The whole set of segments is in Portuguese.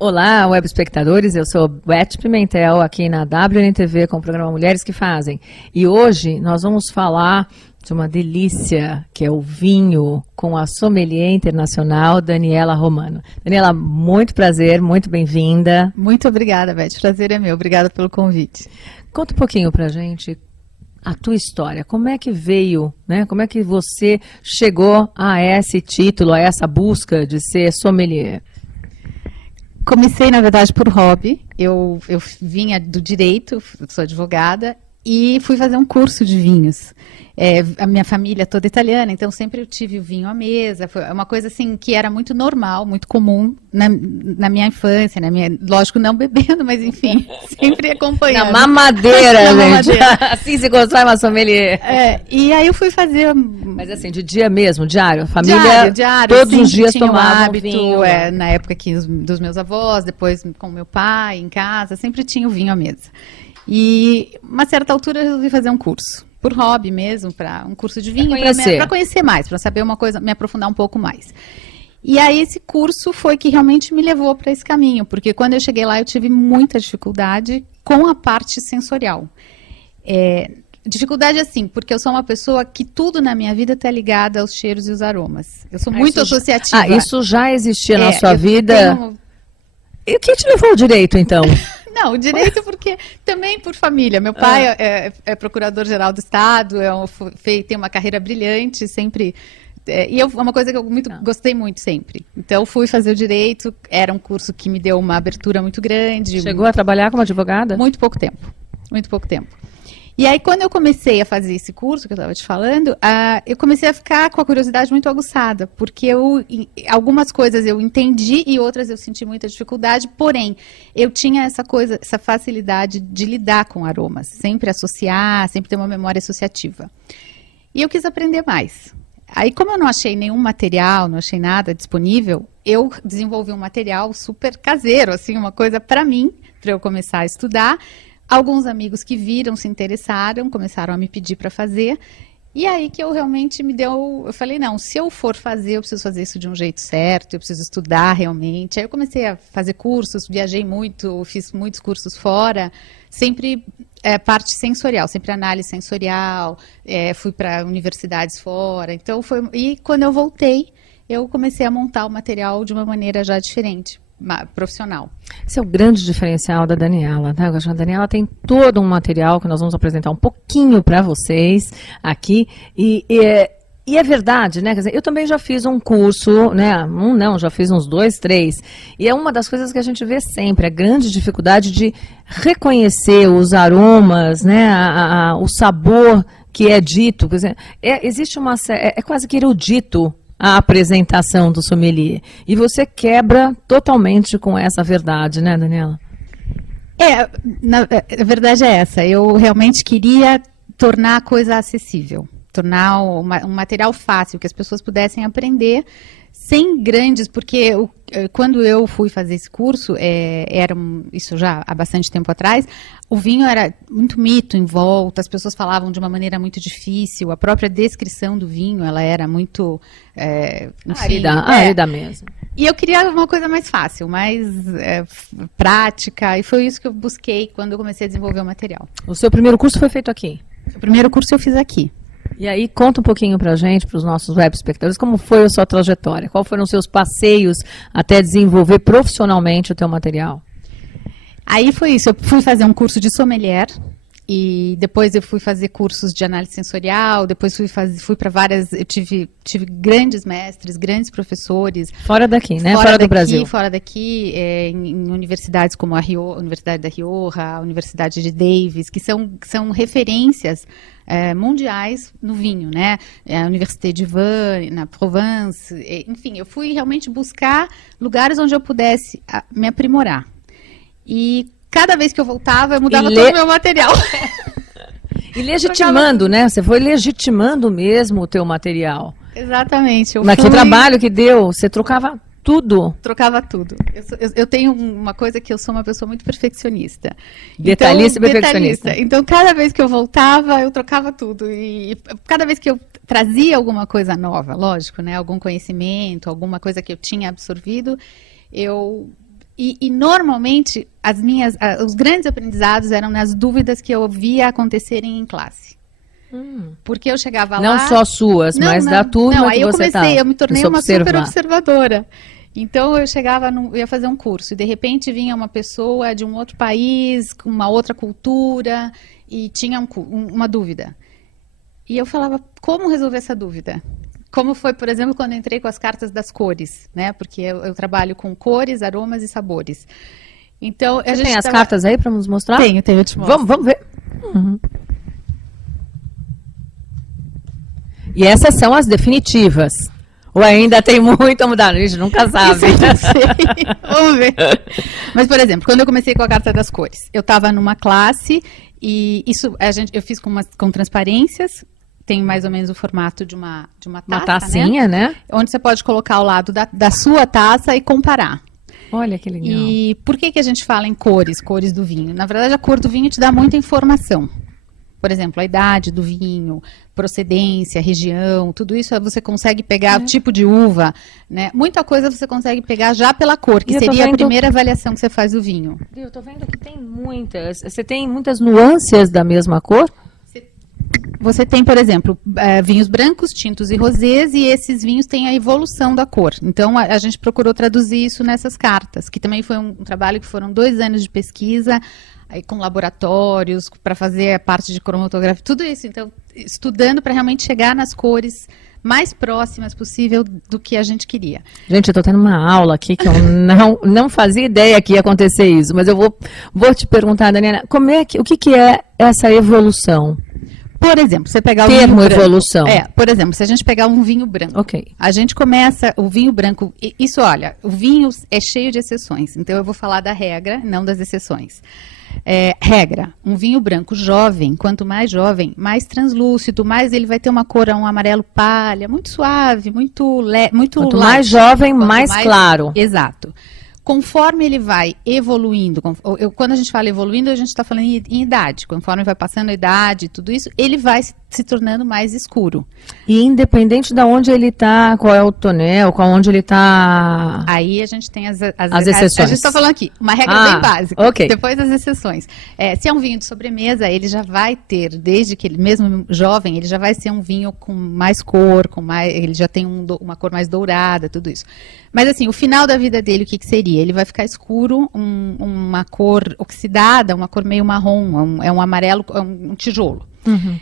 Olá, web espectadores, eu sou Beth Pimentel, aqui na WNTV com o programa Mulheres que Fazem. E hoje nós vamos falar de uma delícia, que é o vinho, com a sommelier internacional Daniela Romano. Daniela, muito prazer, muito bem-vinda. Muito obrigada, Beth, o prazer é meu, obrigada pelo convite. Conta um pouquinho pra gente a tua história, como é que veio, né? Como é que você chegou a esse título, a essa busca de ser sommelier? Comecei, na verdade, por hobby. Eu vinha do direito, sou advogada, e fui fazer um curso de vinhos. A minha família é toda italiana, então sempre eu tive o vinho à mesa. Foi uma coisa assim que era muito normal, muito comum na minha infância, lógico, não bebendo, mas enfim, sempre acompanhando. Na mamadeira, na gente. mamadeira. Assim se constrói uma sommelier. E aí eu fui fazer... Mas assim, de dia mesmo, diário? A família diário, todos os dias tinha tomava um hábito, vinho. Na época aqui dos meus avós, depois com meu pai, em casa, sempre tinha o vinho à mesa. E, uma certa altura, eu resolvi fazer um curso, por hobby mesmo, para um curso de vinho, para conhecer mais, para saber uma coisa, me aprofundar um pouco mais. E aí, esse curso foi que realmente me levou para esse caminho, porque quando eu cheguei lá, eu tive muita dificuldade com a parte sensorial. Dificuldade assim, porque eu sou uma pessoa que tudo na minha vida está ligada aos cheiros e os aromas. Eu sou muito associativa. Isso já existia na sua vida? E o que te levou ao direito, então? Não, o direito porque também por família. Meu pai é procurador-geral do Estado, tem uma carreira brilhante, sempre... E é uma coisa que eu gostei muito sempre. Então, fui fazer o direito, era um curso que me deu uma abertura muito grande. Chegou a trabalhar como advogada? Muito pouco tempo, muito pouco tempo. E aí, quando eu comecei a fazer esse curso, que eu estava te falando, eu comecei a ficar com a curiosidade muito aguçada, porque algumas coisas eu entendi e outras eu senti muita dificuldade, porém, eu tinha essa facilidade de lidar com aromas, sempre associar, sempre ter uma memória associativa. E eu quis aprender mais. Aí, como eu não achei nenhum material, não achei nada disponível, eu desenvolvi um material super caseiro, assim, uma coisa para mim, para eu começar a estudar. Alguns amigos que viram, se interessaram, começaram a me pedir para fazer. E aí que eu realmente eu falei, não, se eu for fazer, eu preciso fazer isso de um jeito certo, eu preciso estudar realmente. Aí eu comecei a fazer cursos, viajei muito, fiz muitos cursos fora, sempre parte sensorial, sempre análise sensorial, fui para universidades fora. Então e quando eu voltei, eu comecei a montar o material de uma maneira já diferente. Profissional. Esse é o grande diferencial da Daniela, tá? A Daniela tem todo um material que nós vamos apresentar um pouquinho para vocês aqui e é verdade, né? Quer dizer, eu também já fiz um curso, né? Já fiz uns 2, 3. E é uma das coisas que a gente vê sempre, a grande dificuldade de reconhecer os aromas, né? O sabor que é dito. Quer dizer, existe é quase que erudito a apresentação do sommelier. E você quebra totalmente com essa verdade, né, Daniela? A verdade é essa. Eu realmente queria tornar a coisa acessível. Tornar um material fácil, que as pessoas pudessem aprender sem grandes, porque quando eu fui fazer esse curso, isso já há bastante tempo atrás, o vinho era muito mito em volta, as pessoas falavam de uma maneira muito difícil, a própria descrição do vinho, ela era muito... árida mesmo. E eu queria uma coisa mais fácil, mais prática, e foi isso que eu busquei quando eu comecei a desenvolver o material. O seu primeiro curso foi feito aqui? O primeiro curso eu fiz aqui. E aí, conta um pouquinho pra gente, para os nossos web espectadores, como foi a sua trajetória? Quais foram os seus passeios até desenvolver profissionalmente o teu material? Aí foi isso, eu fui fazer um curso de sommelier, e depois eu fui fazer cursos de análise sensorial, depois fui para várias, eu tive grandes mestres, grandes professores. Fora daqui, né? Fora do Brasil. Fora daqui, em universidades como a Universidade da Rioja, a Universidade de Davis, que são referências mundiais no vinho, né? A Université de Vannes, na Provence, enfim, eu fui realmente buscar lugares onde eu pudesse me aprimorar. E cada vez que eu voltava, eu mudava todo o meu material. E legitimando, né? Você foi legitimando mesmo o teu material. Exatamente. Mas que trabalho que deu? Você trocava tudo? Trocava tudo. Eu tenho uma coisa que eu sou uma pessoa muito perfeccionista. Detalhista e perfeccionista. Então, cada vez que eu voltava, eu trocava tudo. E cada vez que eu trazia alguma coisa nova, lógico, né? Algum conhecimento, alguma coisa que eu tinha absorvido, eu E normalmente os grandes aprendizados eram nas dúvidas que eu via acontecerem em classe. Porque eu chegava lá... Não só suas, mas da turma que você estava. Eu me tornei uma super observadora. Então eu chegava, eu ia fazer um curso e de repente vinha uma pessoa de um outro país, com uma outra cultura e tinha uma dúvida. E eu falava, como resolver essa dúvida? Como foi, por exemplo, quando eu entrei com as cartas das cores, né? Porque eu trabalho com cores, aromas e sabores. Então, Você tem as cartas aí para nos mostrar? Tenho, eu te mostro. Vamos ver. E essas são as definitivas. Ou ainda tem muito a mudar? A gente nunca sabe. Isso eu não sei. Vamos ver. Mas, por exemplo, quando eu comecei com a carta das cores, eu estava numa classe e isso eu fiz com transparências. Tem mais ou menos o formato de uma taça, uma tacinha, né? Onde você pode colocar ao lado da sua taça e comparar. Olha que legal. E por que a gente fala em cores do vinho? Na verdade, a cor do vinho te dá muita informação. Por exemplo, a idade do vinho, procedência, região, tudo isso você consegue pegar, o tipo de uva, né? Muita coisa você consegue pegar já pela cor, que seria a primeira avaliação que você faz do vinho. Eu tô vendo que tem muitas. Você tem muitas nuances da mesma cor? Você tem, por exemplo, vinhos brancos, tintos e rosés, e esses vinhos têm a evolução da cor. Então, a gente procurou traduzir isso nessas cartas, que também foi um trabalho que foram 2 anos de pesquisa, aí com laboratórios, para fazer a parte de cromatografia, tudo isso. Então, estudando para realmente chegar nas cores mais próximas possível do que a gente queria. Gente, eu estou tendo uma aula aqui que eu não fazia ideia que ia acontecer isso, mas eu vou te perguntar, Daniela, o que é essa evolução? Por exemplo, você pegar o termo vinho branco, evolução. Por exemplo, se a gente pegar um vinho branco, a gente começa o vinho branco. Isso, olha, o vinho é cheio de exceções. Então eu vou falar da regra, não das exceções. Regra: um vinho branco jovem, quanto mais jovem, mais translúcido, mais ele vai ter uma cor, um amarelo palha, muito suave, muito quanto light. Mais jovem, mais claro. Exato. Conforme ele vai evoluindo, quando a gente fala evoluindo, a gente está falando em idade. Conforme vai passando a idade, tudo isso, ele vai se tornando mais escuro. E independente de onde ele está, qual é o tonel, onde ele está... Aí a gente tem as exceções. A gente está falando aqui, uma regra bem básica. Okay. Depois as exceções. Se é um vinho de sobremesa, ele já vai ter, desde que ele, mesmo jovem, ele já vai ser um vinho com mais cor, ele já tem uma cor mais dourada, tudo isso. Mas assim, o final da vida dele, o que seria? Ele vai ficar escuro, uma cor oxidada, uma cor meio marrom, é um amarelo, é um tijolo. Uhum.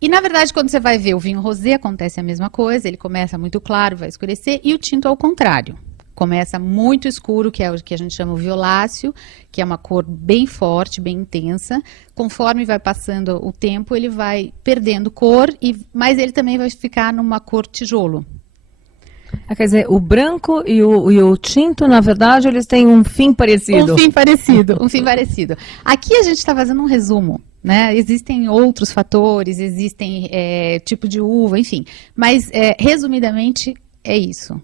E na verdade, quando você vai ver o vinho rosé, acontece a mesma coisa, ele começa muito claro, vai escurecer, e o tinto ao contrário. Começa muito escuro, que é o que a gente chama o violáceo, que é uma cor bem forte, bem intensa. Conforme vai passando o tempo, ele vai perdendo cor, mas ele também vai ficar numa cor tijolo. Quer dizer, o branco e o tinto, na verdade, eles têm um fim parecido. Um fim parecido. Aqui a gente está fazendo um resumo, né? Existem outros fatores, existem tipo de uva, enfim. Mas, resumidamente, é isso.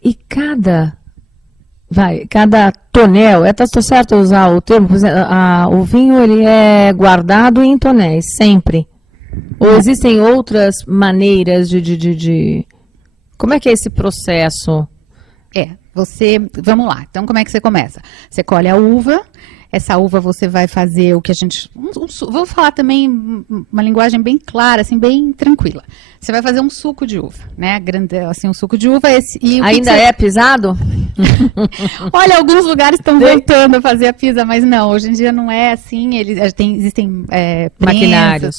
E cada tonel, estou certo usar o termo, o vinho ele é guardado em tonéis, sempre. Ou existem outras maneiras de... Como é que é esse processo? Vamos lá. Então, como é que você começa? Você colhe a uva. Essa uva você vai fazer o que a gente... vou falar também uma linguagem bem clara, assim, bem tranquila. Você vai fazer um suco de uva, né? Assim, um suco de uva. Ainda é pisado? Olha, alguns lugares estão voltando a fazer a pisa, mas não, hoje em dia não é assim. Existem maquinários.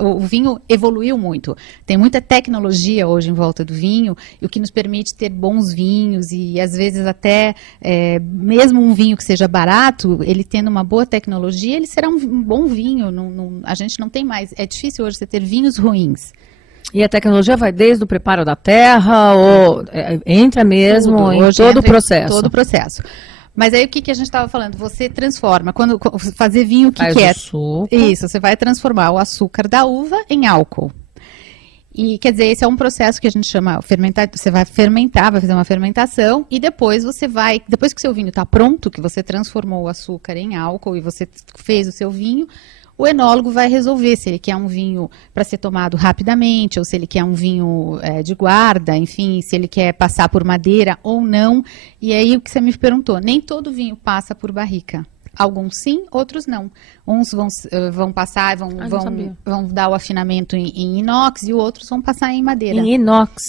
O vinho evoluiu muito. Tem muita tecnologia hoje em volta do vinho, o que nos permite ter bons vinhos e, às vezes, até mesmo um vinho que seja barato, ele tendo uma boa tecnologia, ele será um bom vinho. A gente não tem mais. É difícil hoje você ter vinhos ruins. E a tecnologia vai desde o preparo da terra, ou entra mesmo em todo o processo? Todo o processo. Mas aí o que a gente estava falando? Você transforma, quando fazer vinho, o que é? Suco. Isso, você vai transformar o açúcar da uva em álcool. E, quer dizer, esse é um processo que a gente chama fermentar. Você vai fermentar, vai fazer uma fermentação e depois depois que o seu vinho está pronto, que você transformou o açúcar em álcool e você fez o seu vinho, o enólogo vai resolver se ele quer um vinho para ser tomado rapidamente, ou se ele quer um vinho de guarda, enfim, se ele quer passar por madeira ou não. E aí o que você me perguntou, nem todo vinho passa por barrica. Alguns sim, outros não. Uns vão passar, vão dar o afinamento em inox e outros vão passar em madeira. Em inox?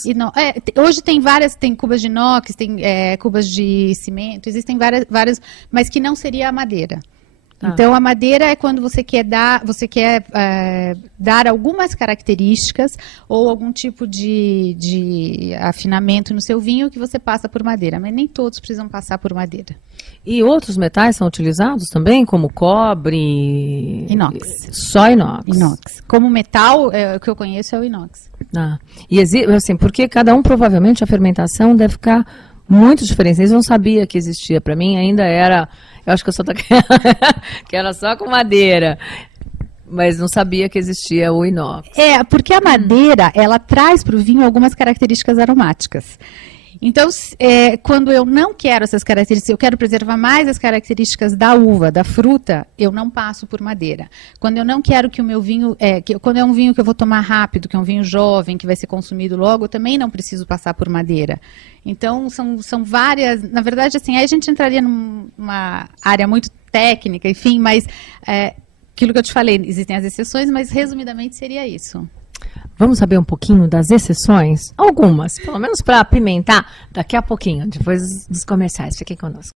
Hoje tem tem cubas de inox, tem cubas de cimento, existem várias, mas que não seria a madeira. Então, a madeira é quando você quer dar algumas características ou algum tipo de afinamento no seu vinho que você passa por madeira, mas nem todos precisam passar por madeira. E outros metais são utilizados também, como cobre? Inox. Só inox? Inox. Como metal, o que eu conheço é o inox. E assim, porque cada um, provavelmente, a fermentação deve ficar muito diferente. Eles não sabia que existia. Para mim, ainda era... Eu acho que eu só tô... que era só com madeira. Mas não sabia que existia o inox. Porque a madeira, ela traz para o vinho algumas características aromáticas. Então, quando eu não quero essas características, eu quero preservar mais as características da uva, da fruta, eu não passo por madeira. Quando eu não quero que o meu vinho, quando é um vinho que eu vou tomar rápido, que é um vinho jovem, que vai ser consumido logo, eu também não preciso passar por madeira. Então, são várias, na verdade, assim, aí a gente entraria numa área muito técnica, enfim, mas aquilo que eu te falei, existem as exceções, mas resumidamente seria isso. Vamos saber um pouquinho das exceções? Algumas, pelo menos para apimentar, daqui a pouquinho, depois dos comerciais. Fiquem conosco.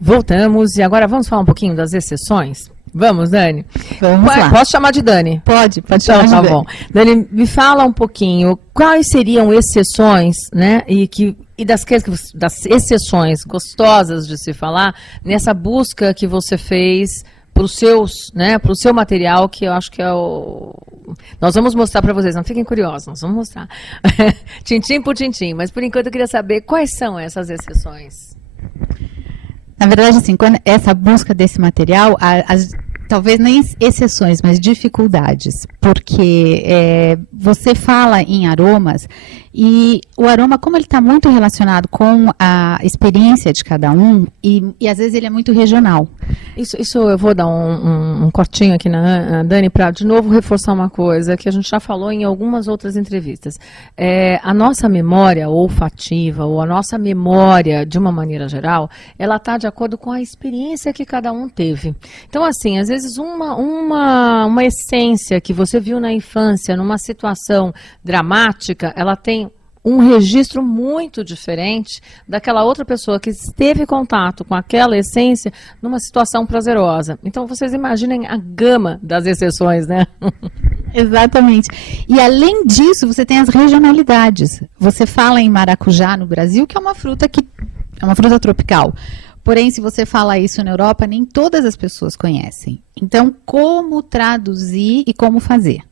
Voltamos e agora vamos falar um pouquinho das exceções? Vamos, Dani? Vamos lá. Posso chamar de Dani? Pode chamar de Dani. Bom. Dani, me fala um pouquinho, quais seriam exceções, né, e das exceções gostosas de se falar, nessa busca que você fez para o seu material, que eu acho que é o... Nós vamos mostrar para vocês, não fiquem curiosos, nós vamos mostrar. Tintim por tintim, mas por enquanto eu queria saber quais são essas exceções. Na verdade, assim, quando essa busca desse material, talvez nem exceções, mas dificuldades, porque você fala em aromas e o aroma, como ele está muito relacionado com a experiência de cada um, e às vezes ele é muito regional. Isso eu vou dar um cortinho aqui na Dani para de novo reforçar uma coisa que a gente já falou em algumas outras entrevistas. A nossa memória olfativa ou a nossa memória, de uma maneira geral, ela está de acordo com a experiência que cada um teve. Então, assim, às vezes uma essência que você viu na infância, numa situação dramática, ela tem um registro muito diferente daquela outra pessoa que esteve em contato com aquela essência numa situação prazerosa. Então, vocês imaginem a gama das exceções, né? Exatamente. E, além disso, você tem as regionalidades. Você fala em maracujá no Brasil, que é uma fruta tropical. Porém, se você fala isso na Europa, nem todas as pessoas conhecem. Então, como traduzir e como fazer?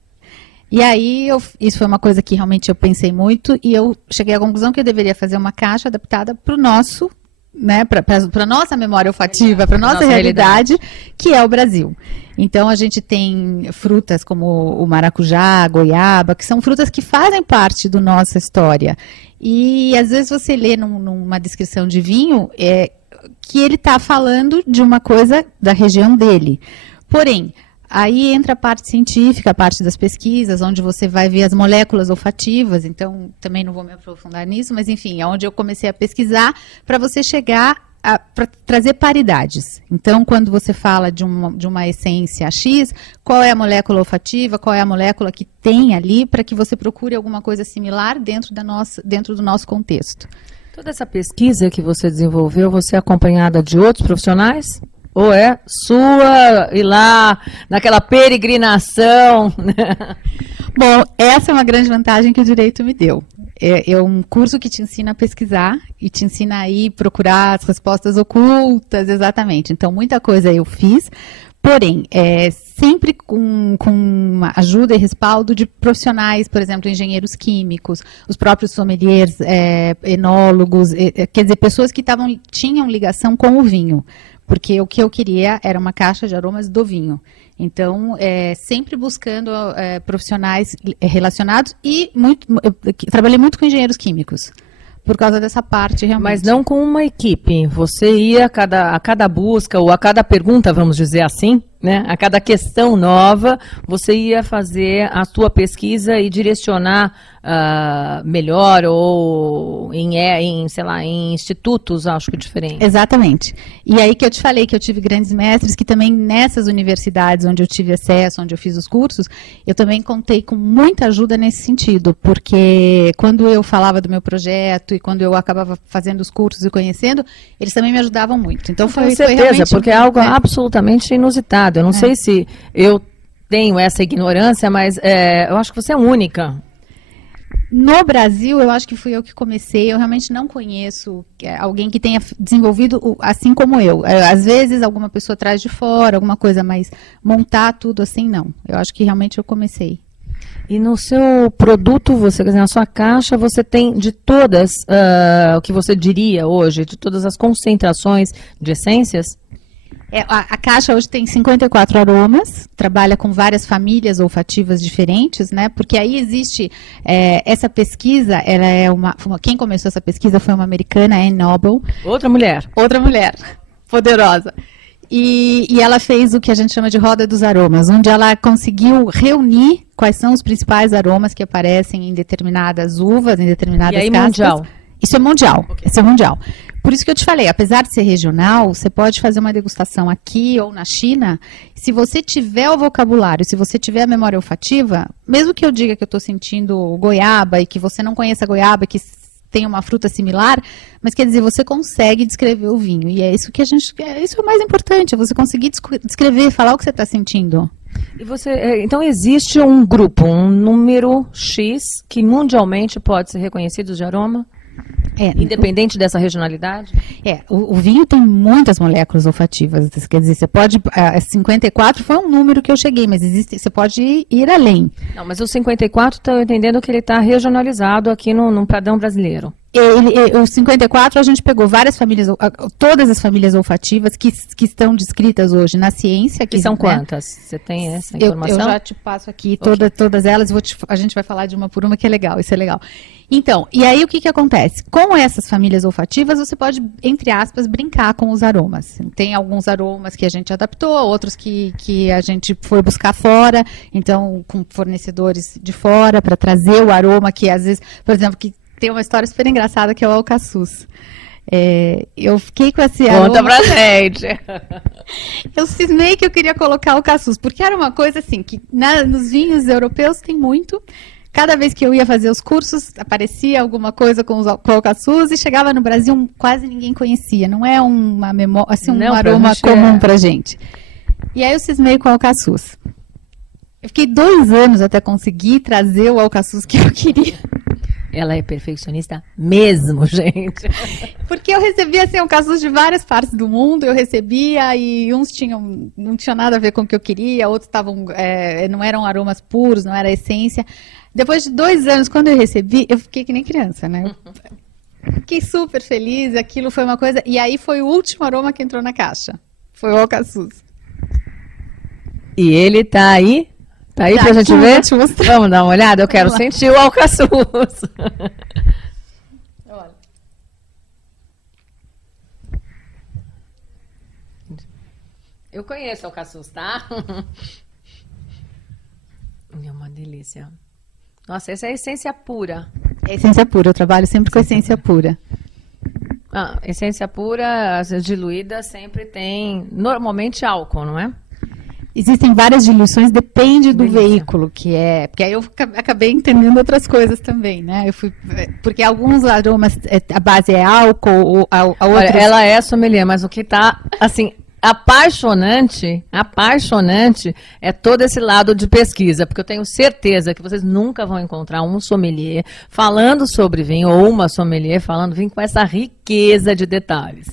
E aí, isso foi uma coisa que realmente eu pensei muito e eu cheguei à conclusão que eu deveria fazer uma caixa adaptada para o nosso, né, para a nossa memória olfativa, para a nossa realidade, que é o Brasil. Então, a gente tem frutas como o maracujá, a goiaba, que são frutas que fazem parte da nossa história. E, às vezes, você lê numa descrição de vinho que ele está falando de uma coisa da região dele. Porém, aí entra a parte científica, a parte das pesquisas, onde você vai ver as moléculas olfativas, então também não vou me aprofundar nisso, mas enfim, é onde eu comecei a pesquisar para você chegar para trazer paridades. Então, quando você fala de uma essência X, qual é a molécula olfativa, qual é a molécula que tem ali, para que você procure alguma coisa similar dentro do nosso contexto. Toda essa pesquisa que você desenvolveu, você é acompanhada de outros profissionais? Ou é sua, ir lá, naquela peregrinação? Bom, essa é uma grande vantagem que o direito me deu. É um curso que te ensina a pesquisar e te ensina a ir procurar as respostas ocultas, exatamente. Então, muita coisa eu fiz, porém, sempre com ajuda e respaldo de profissionais, por exemplo, engenheiros químicos, os próprios sommeliers, enólogos, quer dizer, pessoas que tinham ligação com o vinho. Porque o que eu queria era uma caixa de aromas do vinho. Então, sempre buscando profissionais relacionados e eu trabalhei muito com engenheiros químicos, por causa dessa parte realmente. Mas não com uma equipe. Você ia a cada busca ou a cada pergunta, vamos dizer assim, né? A cada questão nova, você ia fazer a sua pesquisa e direcionar melhor ou sei lá, em institutos, acho que diferente. Exatamente. E aí que eu te falei que eu tive grandes mestres que também nessas universidades onde eu tive acesso, onde eu fiz os cursos, eu também contei com muita ajuda nesse sentido, porque quando eu falava do meu projeto e quando eu acabava fazendo os cursos e conhecendo, eles também me ajudavam muito. Então com certeza, realmente, porque é algo absolutamente inusitado. Eu não sei se eu tenho essa ignorância, mas eu acho que você é única. No Brasil, eu acho que fui eu que comecei. Eu realmente não conheço alguém que tenha desenvolvido assim como eu. Às vezes, alguma pessoa traz de fora, alguma coisa, mas montar tudo assim, não. Eu acho que realmente eu comecei. E no seu produto, quer dizer, na sua caixa, você tem de todas, o que você diria hoje, de todas as concentrações de essências? A caixa hoje tem 54 aromas, trabalha com várias famílias olfativas diferentes, né? Porque aí existe essa pesquisa, quem começou essa pesquisa foi uma americana, Anne Noble. Outra mulher, poderosa. E ela fez o que a gente chama de roda dos aromas, onde ela conseguiu reunir quais são os principais aromas que aparecem em determinadas uvas, em determinadas cascas. Mundial? Isso é mundial, okay. Isso é mundial. Por isso que eu te falei, apesar de ser regional, você pode fazer uma degustação aqui ou na China. Se você tiver o vocabulário, se você tiver a memória olfativa, mesmo que eu diga que eu estou sentindo goiaba e que você não conheça goiaba, que tem uma fruta similar, mas quer dizer, você consegue descrever o vinho. E é isso que isso é o mais importante, é você conseguir descrever, falar o que você está sentindo. E então existe um grupo, um número X, que mundialmente pode ser reconhecido de aroma? Independente dessa regionalidade? O vinho tem muitas moléculas olfativas, quer dizer, você pode, 54 foi um número que eu cheguei, mas você pode ir além. Não, mas o 54, estou entendendo que ele está regionalizado aqui no padrão brasileiro. O 54 a gente pegou várias famílias, todas as famílias olfativas que estão descritas hoje na ciência. Que são quantas? Você tem essa informação? Eu já te passo aqui todas elas, a gente vai falar de uma por uma que é legal, isso é legal. Então, e aí o que acontece? Com essas famílias olfativas, você pode, entre aspas, brincar com os aromas. Tem alguns aromas que a gente adaptou, outros que a gente foi buscar fora, então com fornecedores de fora para trazer o aroma que às vezes, por exemplo, que tem uma história super engraçada que é o alcaçuz. Eu fiquei com esse aroma... Conta pra gente! Eu cismei que eu queria colocar alcaçuz, porque era uma coisa assim, que nos vinhos europeus tem muito. Cada vez que eu ia fazer os cursos, aparecia alguma coisa com alcaçuz e chegava no Brasil, quase ninguém conhecia. Não é uma memória, assim, um aroma comum pra gente. E aí eu cismei com o alcaçuz. Eu fiquei 2 anos até conseguir trazer o alcaçuz que eu queria. Ela é perfeccionista mesmo, gente. Porque eu recebia assim, alcaçuz de várias partes do mundo, eu recebia e uns não tinham nada a ver com o que eu queria, outros não eram aromas puros, não era essência. Depois de 2 anos, quando eu recebi, eu fiquei que nem criança, né? Fiquei super feliz, aquilo foi uma coisa... E aí foi o último aroma que entrou na caixa. Foi o alcaçuz. E ele tá aí? Tá aí pra gente ver? Vamos dar uma olhada? Eu quero sentir o alcaçuz. Olha. Eu conheço o alcaçuz, tá? É uma delícia. Nossa, essa é a essência pura. É essência pura, eu trabalho sempre com essência pura. Essência pura, as diluídas sempre tem, normalmente álcool, não é? Existem várias diluições, depende do veículo que é. Porque aí eu acabei entendendo outras coisas também, né? Porque alguns aromas, a base é álcool, ou a outra... Olha, ela é sommelier, mas o que tá, assim, apaixonante é todo esse lado de pesquisa, porque eu tenho certeza que vocês nunca vão encontrar um sommelier falando sobre vinho, ou uma sommelier falando vinho com essa riqueza de detalhes.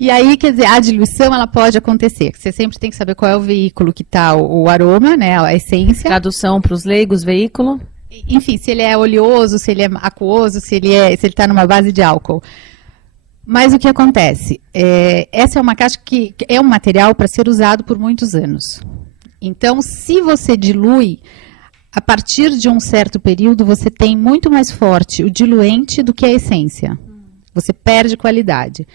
E aí, quer dizer, a diluição, ela pode acontecer. Você sempre tem que saber qual é o veículo que está o aroma, né, a essência. Tradução para os leigos, veículo. Enfim, se ele é oleoso, se ele é aquoso, se ele está numa base de álcool. Mas o que acontece? Essa é uma caixa que é um material para ser usado por muitos anos. Então, se você dilui, a partir de um certo período, você tem muito mais forte o diluente do que a essência. Você perde qualidade.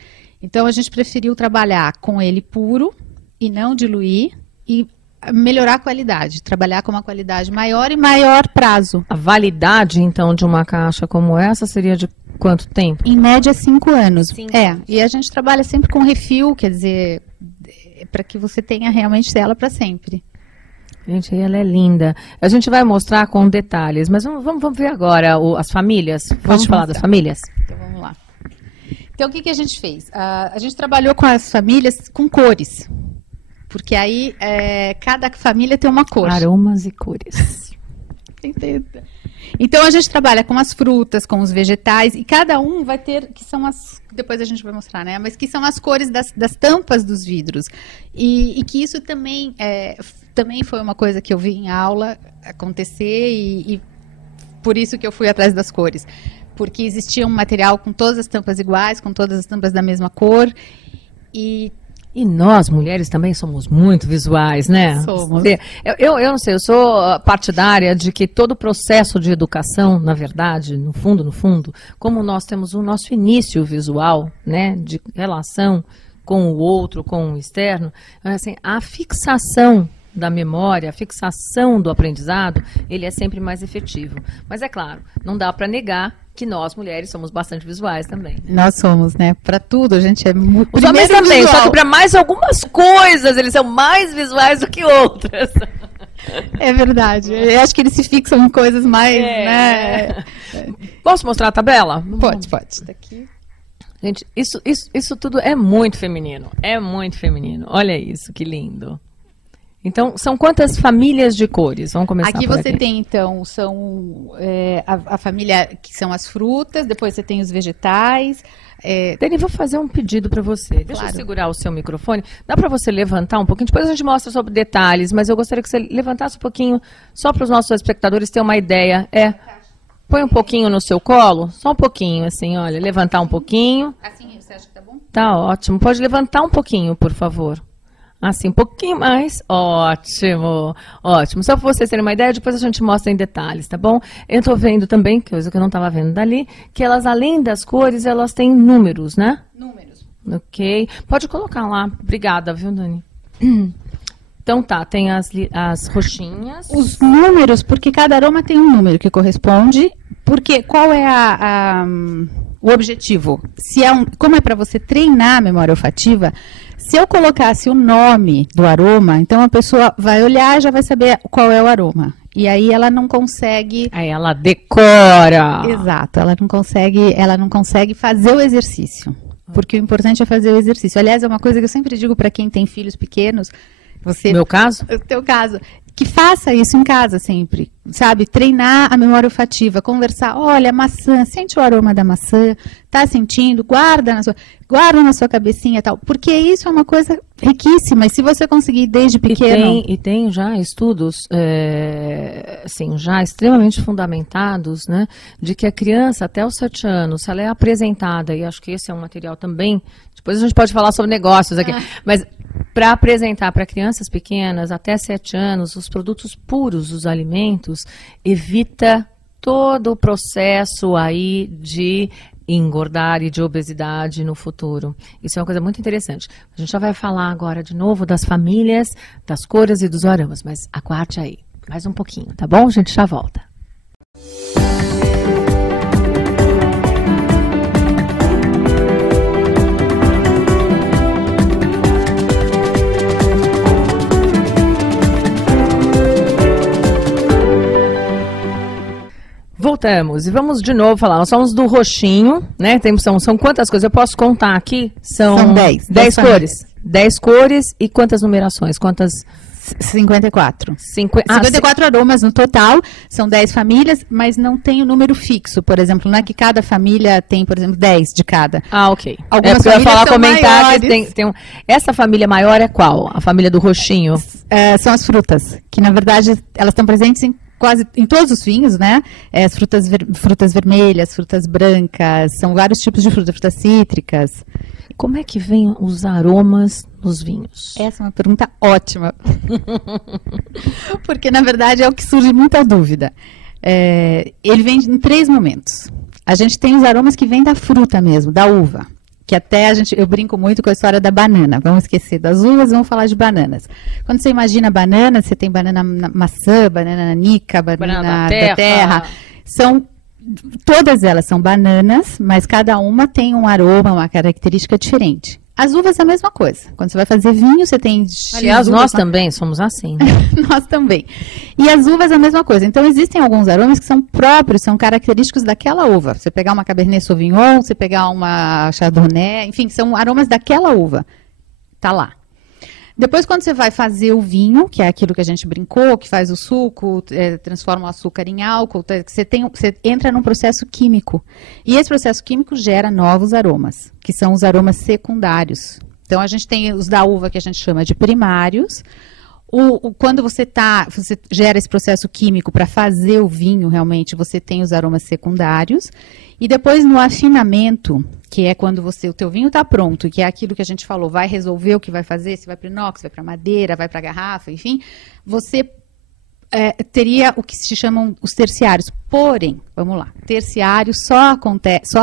Então, a gente preferiu trabalhar com ele puro e não diluir e melhorar a qualidade, trabalhar com uma qualidade maior e maior prazo. A validade, então, de uma caixa como essa seria de quanto tempo? Em média, 5 anos. 5 anos. E a gente trabalha sempre com refil, quer dizer, para que você tenha realmente ela para sempre. Gente, ela é linda. A gente vai mostrar com detalhes, mas vamos ver agora as famílias. Vamos falar das famílias? Então, vamos lá. Então, o que a gente fez? A gente trabalhou com as famílias com cores. Porque aí, cada família tem uma cor. Aromas e cores. Entenda. Então, a gente trabalha com as frutas, com os vegetais, e cada um vai ter, que são as, depois a gente vai mostrar, né? Mas que são as cores das tampas dos vidros. E que isso também foi uma coisa que eu vi em aula acontecer, e por isso que eu fui atrás das cores. Porque existia um material com todas as tampas iguais, com todas as tampas da mesma cor, E nós, mulheres, também somos muito visuais, né? Somos. Eu não sei, eu sou partidária de que todo o processo de educação, na verdade, no fundo, como nós temos o nosso início visual, né, de relação com o outro, com o externo, assim, a fixação da memória, a fixação do aprendizado, ele é sempre mais efetivo. Mas é claro, não dá para negar que nós, mulheres, somos bastante visuais também. Nós somos, né? Para tudo, a gente é muito. Os homens também, só que para mais algumas coisas, eles são mais visuais do que outras. É verdade. Eu acho que eles se fixam em coisas mais, né? Posso mostrar a tabela? Pode. Tá aqui. Gente, isso tudo é muito feminino. É muito feminino. Olha isso, que lindo. Então, são quantas famílias de cores? Vamos começar aqui por você tem, então, a família que são as frutas, depois você tem os vegetais. Dani, vou fazer um pedido para você. Claro. Deixa eu segurar o seu microfone. Dá para você levantar um pouquinho? Depois a gente mostra sobre detalhes, mas eu gostaria que você levantasse um pouquinho, só para os nossos espectadores terem uma ideia. Põe um pouquinho no seu colo, só um pouquinho, assim, olha, levantar um pouquinho. Assim, você acha que tá bom? Tá ótimo. Pode levantar um pouquinho, por favor. Assim, um pouquinho mais. Ótimo, ótimo. Só para vocês terem uma ideia, depois a gente mostra em detalhes, tá bom? Eu estou vendo também, coisa que eu não estava vendo dali, que elas, além das cores, elas têm números, né? Números. Ok. Pode colocar lá. Obrigada, viu, Dani? Então tá, tem as roxinhas. Os números, porque cada aroma tem um número que corresponde, porque qual é o objetivo? Como é para você treinar a memória olfativa, se eu colocasse o nome do aroma, então a pessoa vai olhar e já vai saber qual é o aroma. E aí ela não consegue... Aí ela decora. Exato, ela não consegue fazer o exercício. Porque o importante é fazer o exercício. Aliás, é uma coisa que eu sempre digo para quem tem filhos pequenos. Meu caso? O teu caso. Que faça isso em casa sempre, sabe? Treinar a memória olfativa, conversar. Olha, maçã, sente o aroma da maçã, tá sentindo? Guarda na sua cabecinha e tal. Porque isso é uma coisa riquíssima. E se você conseguir desde pequeno... E tem já estudos, assim, já extremamente fundamentados, né? De que a criança, até os 7 anos, se ela é apresentada, e acho que esse é um material também... Depois a gente pode falar sobre negócios aqui. Mas para apresentar para crianças pequenas, até 7 anos, os produtos puros, os alimentos, evita todo o processo aí de engordar e de obesidade no futuro. Isso é uma coisa muito interessante. A gente já vai falar agora de novo das famílias, das cores e dos aromas, mas aguarde aí, mais um pouquinho, tá bom? A gente já volta. Voltamos e vamos de novo falar. Nós somos do roxinho, né? São quantas cores? Eu posso contar aqui? São 10. 10 cores. 10 cores e quantas numerações? 54. 54 aromas no total, são 10 famílias, mas não tem o número fixo, por exemplo, não é que cada família tem, por exemplo, 10 de cada. Ok. Algumas eu ia falar, comentar maiores. Que tem essa família maior é qual? A família do roxinho? São as frutas, que na verdade elas estão presentes em quase em todos os vinhos, né? As frutas vermelhas, frutas brancas, são vários tipos de frutas cítricas. Como é que vêm os aromas nos vinhos? Essa é uma pergunta ótima. Porque, na verdade, é o que surge muita dúvida. Ele vem em 3 momentos. A gente tem os aromas que vêm da fruta mesmo, da uva. Que até eu brinco muito com a história da banana. Vamos esquecer das uvas, vamos falar de bananas. Quando você imagina banana, você tem banana maçã, banana nanica, banana da terra. Todas elas são bananas, mas cada uma tem um aroma, uma característica diferente. As uvas é a mesma coisa. Quando você vai fazer vinho, você tem... Aliás, nós também somos assim, né? Nós também. E as uvas é a mesma coisa. Então, existem alguns aromas que são próprios, são característicos daquela uva. Você pegar uma Cabernet Sauvignon, você pegar uma Chardonnay, enfim, são aromas daquela uva. Tá lá. Depois, quando você vai fazer o vinho, que é aquilo que a gente brincou, que faz o suco, transforma o açúcar em álcool, você entra num processo químico. E esse processo químico gera novos aromas, que são os aromas secundários. Então, a gente tem os da uva que a gente chama de primários. Quando você gera esse processo químico para fazer o vinho, realmente, você tem os aromas secundários. E depois, no afinamento, que é quando o teu vinho está pronto, que é aquilo que a gente falou, vai resolver o que vai fazer, se vai para inox, vai para madeira, vai para garrafa, enfim, você teria o que se chamam os terciários. Porém, vamos lá, terciário só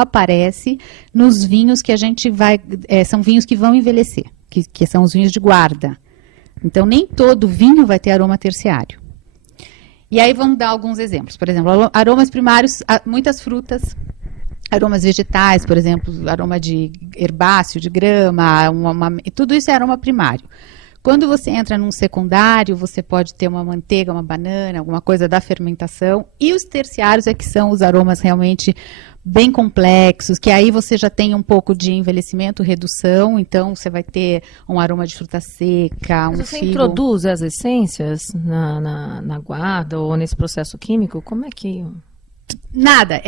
aparece nos vinhos que a gente são vinhos que vão envelhecer, que são os vinhos de guarda. Então, nem todo vinho vai ter aroma terciário. E aí vamos dar alguns exemplos. Por exemplo, aromas primários, muitas frutas, aromas vegetais, por exemplo, aroma de herbáceo, de grama, tudo isso é aroma primário. Quando você entra num secundário, você pode ter uma manteiga, uma banana, alguma coisa da fermentação. E os terciários é que são os aromas realmente bem complexos, que aí você já tem um pouco de envelhecimento, redução, então você vai ter um aroma de fruta seca, Mas você introduz as essências na guarda ou nesse processo químico? Como é que... Nada,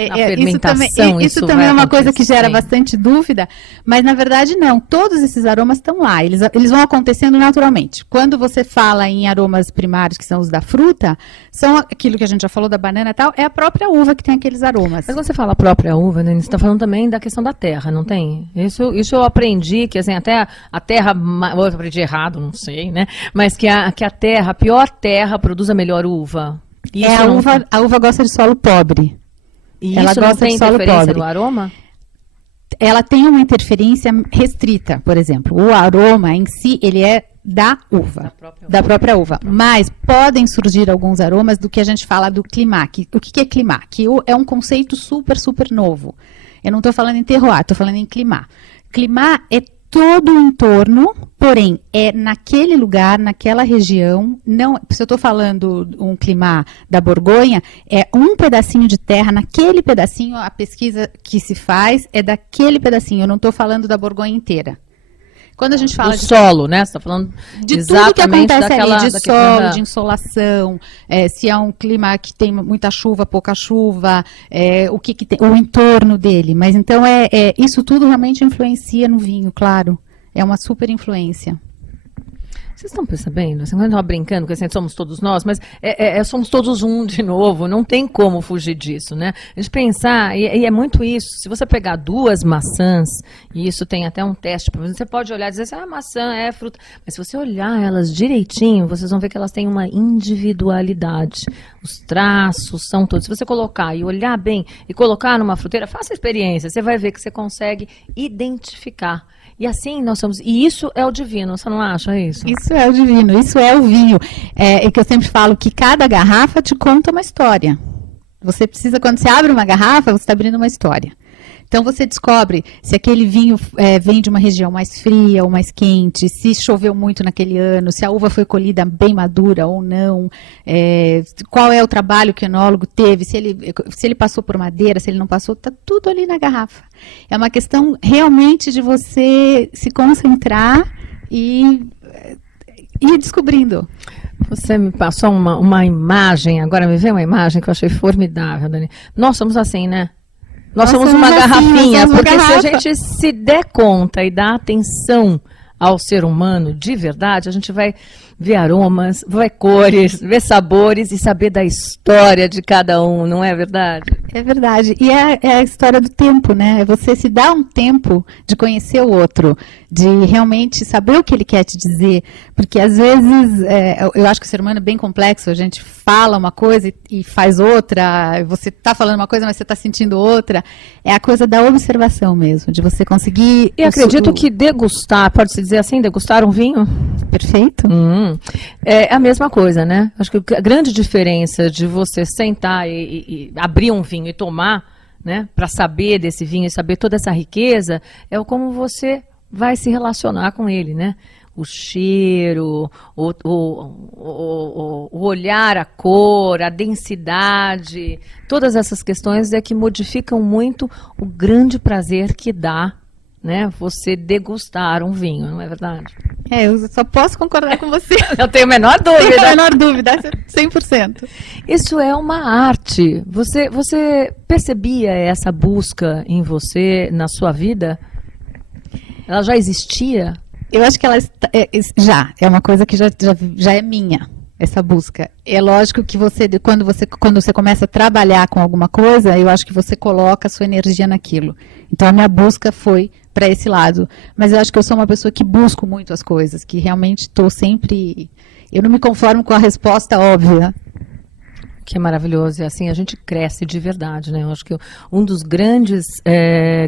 isso também é uma coisa que gera bastante dúvida, mas na verdade não, todos esses aromas estão lá, eles vão acontecendo naturalmente. Quando você fala em aromas primários, que são os da fruta, são aquilo que a gente já falou da banana e tal, é a própria uva que tem aqueles aromas. Mas quando você fala a própria uva, né, você está falando também da questão da terra, não tem? Isso eu aprendi, que assim, até a terra, eu aprendi errado, não sei, né, mas que a terra, a pior terra produz a melhor uva. A uva gosta de solo pobre. E ela gosta de solo pobre. Do aroma? Ela tem uma interferência restrita, por exemplo. O aroma em si, ele é da uva, da própria uva. Mas podem surgir alguns aromas do que a gente fala do climat. O que é climat? Que é um conceito super, super novo. Eu não estou falando em terroir, estou falando em climat. Climat é todo o entorno, porém, é naquele lugar, naquela região, não, se eu estou falando um clima da Borgonha, é um pedacinho de terra, naquele pedacinho, a pesquisa que se faz é daquele pedacinho, eu não estou falando da Borgonha inteira. Quando a gente fala do solo, né? Você está falando de tudo que acontece ali, de solo, de insolação, se é um clima que tem muita chuva, pouca chuva, o que tem, o entorno dele. Mas então isso tudo realmente influencia no vinho, claro. É uma super influência. Vocês estão percebendo? Assim, quando eu estava brincando, que assim, somos todos nós, mas somos todos um de novo, não tem como fugir disso, né? A gente pensar, e é muito isso, se você pegar 2 maçãs, e isso tem até um teste, você pode olhar e dizer assim, maçã é fruta, mas se você olhar elas direitinho, vocês vão ver que elas têm uma individualidade, os traços são todos, se você colocar e olhar bem, e colocar numa fruteira, faça a experiência, você vai ver que você consegue identificar. E assim nós somos. E isso é o divino, você não acha isso? Isso é o divino, isso é o vinho. É que eu sempre falo que cada garrafa te conta uma história. Você precisa, quando você abre uma garrafa, você está abrindo uma história. Então você descobre se aquele vinho vem de uma região mais fria ou mais quente, se choveu muito naquele ano, se a uva foi colhida bem madura ou não, qual é o trabalho que o enólogo teve, se ele passou por madeira, se ele não passou, está tudo ali na garrafa. É uma questão realmente de você se concentrar e ir descobrindo. Você me passou uma imagem, agora me veio uma imagem que eu achei formidável, Dani. Nós somos assim, né? Nós somos uma garrafinha, porque se a gente se der conta e dar atenção ao ser humano de verdade, a gente vai ver aromas, ver cores, ver sabores e saber da história de cada um, não é verdade? É verdade. E é a história do tempo, né? É você se dar um tempo de conhecer o outro, de realmente saber o que ele quer te dizer. Porque, às vezes, eu acho que o ser humano é bem complexo. A gente fala uma coisa e faz outra. Você está falando uma coisa, mas você está sentindo outra. É a coisa da observação mesmo, de você conseguir... E acredito que degustar, pode-se dizer assim, degustar um vinho? Perfeito. É a mesma coisa, né? Acho que a grande diferença de você sentar e abrir um vinho e tomar, né, para saber desse vinho e saber toda essa riqueza, é como você vai se relacionar com ele, né? O cheiro, o olhar, a cor, a densidade, todas essas questões é que modificam muito o grande prazer que dá, né, você degustar um vinho, não é verdade? Eu só posso concordar com você. Eu tenho a menor dúvida. Tenho a menor dúvida, 100%. Isso é uma arte. Você percebia essa busca em você, na sua vida? Ela já existia? Eu acho que ela já é uma coisa que já é minha, essa busca. É lógico que quando você começa a trabalhar com alguma coisa, eu acho que você coloca a sua energia naquilo. Então a minha busca foi para esse lado. Mas eu acho que eu sou uma pessoa que busco muito as coisas, que realmente estou sempre... Eu não me conformo com a resposta óbvia. Que é maravilhoso. E assim a gente cresce de verdade, né? Eu acho que um dos grandes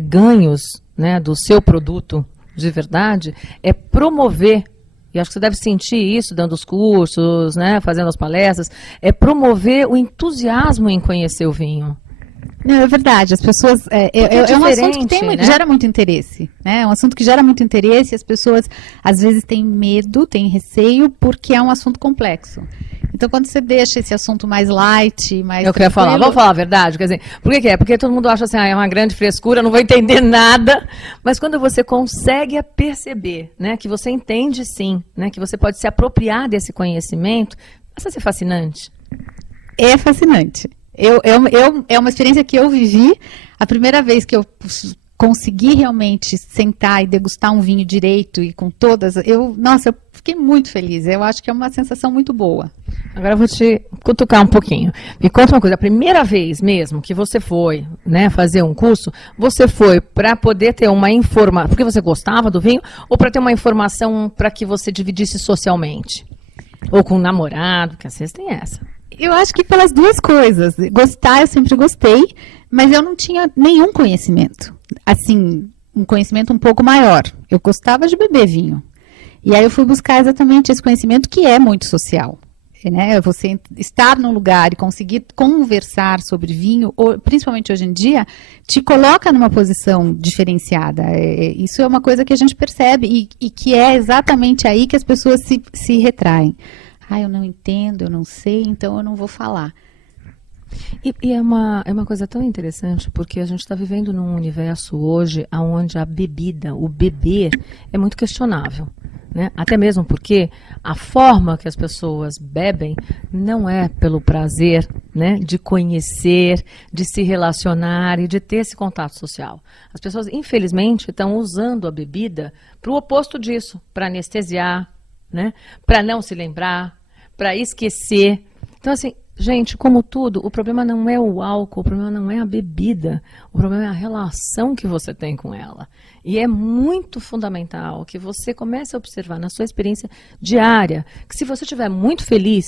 ganhos, né, do seu produto de verdade é promover, e acho que você deve sentir isso dando os cursos, né, fazendo as palestras, é promover o entusiasmo em conhecer o vinho. Não, é verdade, as pessoas... É um assunto que né? gera muito interesse, né? É um assunto que gera muito interesse e as pessoas, às vezes, têm medo, têm receio, porque é um assunto complexo. Então, quando você deixa esse assunto mais light, mais... Eu queria falar, vamos falar a verdade, quer dizer, por que é? Porque todo mundo acha assim, é uma grande frescura, não vou entender nada, mas quando você consegue perceber, né, que você entende sim, né, que você pode se apropriar desse conhecimento, passa a ser fascinante. É fascinante. É uma experiência que eu vivi, a primeira vez que eu consegui realmente sentar e degustar um vinho direito e com todas, eu fiquei muito feliz. Eu acho que é uma sensação muito boa. Agora eu vou te cutucar um pouquinho. Me conta uma coisa, a primeira vez mesmo que você foi, né, fazer um curso, você foi para poder ter uma informação, porque você gostava do vinho, ou para ter uma informação para que você dividisse socialmente? Ou com um namorado, que às vezes tem essa. Eu acho que pelas duas coisas. Gostar, eu sempre gostei, mas eu não tinha nenhum conhecimento. Assim, um conhecimento um pouco maior. Eu gostava de beber vinho. E aí eu fui buscar exatamente esse conhecimento que é muito social. Né? Você estar num lugar e conseguir conversar sobre vinho, principalmente hoje em dia, te coloca numa posição diferenciada. Isso é uma coisa que a gente percebe e que é exatamente aí que as pessoas se retraem. Eu não entendo, eu não sei, então eu não vou falar. E é uma coisa tão interessante, porque a gente está vivendo num universo hoje onde a bebida, o beber, é muito questionável. Né? Até mesmo porque a forma que as pessoas bebem não é pelo prazer, né, de conhecer, de se relacionar e de ter esse contato social. As pessoas, infelizmente, estão usando a bebida para o oposto disso, para anestesiar, né, para não se lembrar, para esquecer. Então, assim, gente, como tudo, o problema não é o álcool, o problema não é a bebida, o problema é a relação que você tem com ela. E é muito fundamental que você comece a observar na sua experiência diária, que se você estiver muito feliz,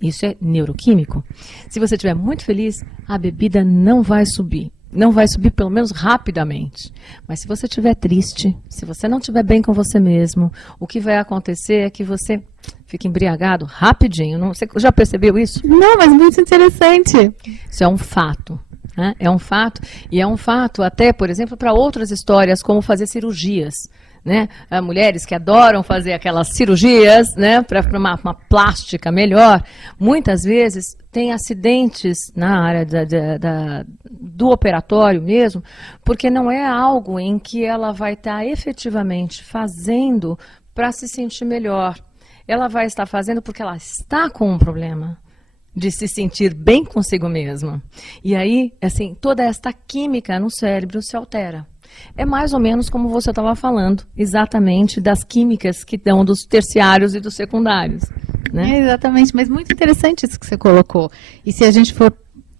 isso é neuroquímico, se você estiver muito feliz, a bebida não vai subir. Não vai subir, pelo menos rapidamente. Mas se você estiver triste, se você não estiver bem com você mesmo, o que vai acontecer é que você fica embriagado rapidinho. Você já percebeu isso? Não, mas muito interessante. Isso é um fato. Né? É um fato. E é um fato até, por exemplo, para outras histórias, como fazer cirurgias. Né? Mulheres que adoram fazer aquelas cirurgias, né, para uma plástica melhor, muitas vezes tem acidentes na área do operatório mesmo, porque não é algo em que ela vai estar efetivamente fazendo para se sentir melhor. Ela vai estar fazendo porque ela está com um problema de se sentir bem consigo mesma. E aí, assim, toda esta química no cérebro se altera. É mais ou menos como você estava falando, exatamente das químicas que dão dos terciários e dos secundários. né? É, exatamente, mas muito interessante isso que você colocou. E se a gente for